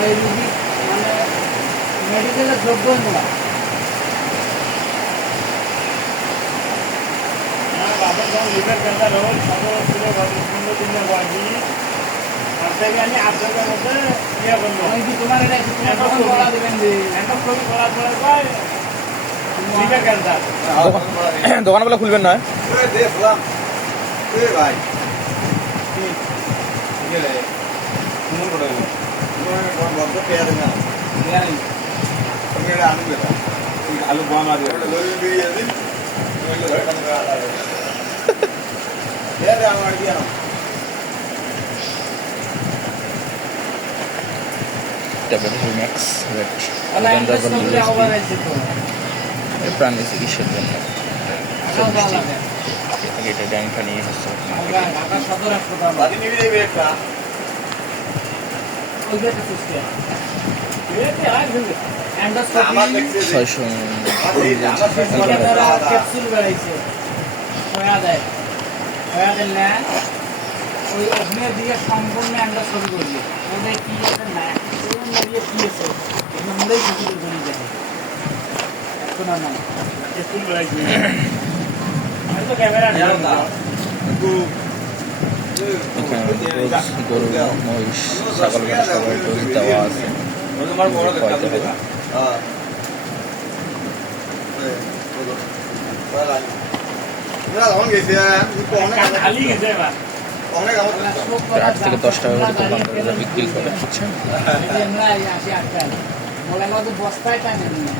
এই রুগী মানে মেডিকেলের যোগ্য নয়। বাবার যখন লিভার ক্যান্সার হল 15 দিনের বয়সী আমি আপনাদের মধ্যে ইয়ে করবো তোমার এটা কখন বলা দেবেন যে এন্ডোস্কোপি করার পরে কয় লিভার ক্যান্সার। দোকানগুলো খুলবেন না? দেখলাম ভাই বন্ধ পেয়ে দেবে না আনবে আলু বোয়া মারি বেরিয়ে দিন আমার কি আনো ম্যাক্স রেট তো প্রাণী চিকিৎসার জন্য এটা ড্যাংটা নিয়ে হচ্ছে ঢাকা সদর হাসপাতাল বাড়ি নিবি দেবে একটা ওই যে একটা সুস্থ আমার দেখছে 600 ক্যাপসুল বেড়াইছে হয়া দেয় না ওই অগ্নি দিয়ে সম্পূর্ণ এন্ডোস্কোপি করবে ওদের কি আছে না দিয়ে কি আছে আমরাই কিছু করে দেখে এখন না স্কুল বেড়াইছি তো ক্যামেরা গরু মহিষ ছাগল সবাই ডোজ দেওয়া আছে খাওয়াতে হবে। খালি গেছে এবার 8 থেকে 10 টাকা করে দোকানদাররা বিক্রি করে, বুঝছেন? বস্তায় টানে নিয়ে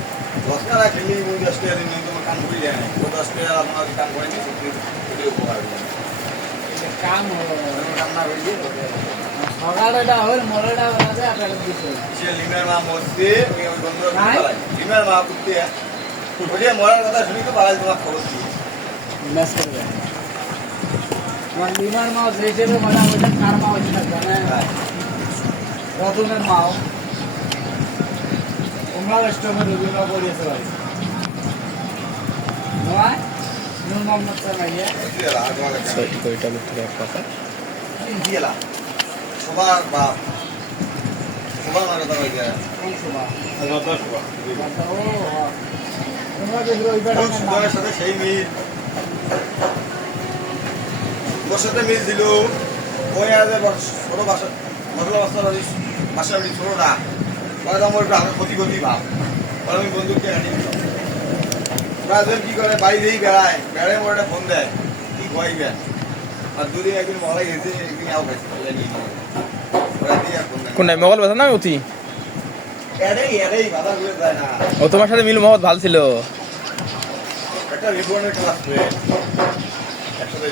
দশটা রাখলে 10 টাকা দিন তোমার কান করে যায় 10 টাকা আপনার কান করে নিয়ে সেটি উপকার কাম কাম না করিয়ে সকালটা হল মরেটা আছে আপনাদের দিছে সে লিমের মা মরতে ওই বন্ধ লিমের মা পুত্তে ওই মরার কথা শুনি তো বাড়াই তোমার খবর দিই মেস করবে আমার লিমার মা যেটা মানে ওইটা কার মা ওইটা জানে রতনের মাও তোমরা রেস্টুরেন্টে রবিবার পড়িয়েছে ভাই নয় নূর মোহাম্মদ সালাইয়া ওইটা ভিতরে এক কথা দিয়েলা সবার বাপ সবার মার কথা কইয়া কোন সভা দশ ও তোমরা দেখো ওইটা সুন্দরের সাথে সেই মিল ওর সাথে মিল দিল ওই আজ ছোট বাসা মশলা বাসা ছোট না ওরা আমার একটু আগে ক্ষতি ক্ষতি ভাব ওরা আমি বন্ধুকে হাঁটি দিলাম ওরা কি করে বাড়ি দিয়েই বেড়ায় বেড়ায় ওর একটা ফোন দেয় কি কইবে আর দুদিন একদিন মলাই গেছে একদিন আও খাইছে ওরা দিয়ে ফোন দেয় কোনটাই মোগল বেচা না অতি? এড়েই বাধা করে যায় না ও তোমার সাথে মিল মহৎ ভালো ছিল। একটা রিপোর্টের ক্লাস একসাথে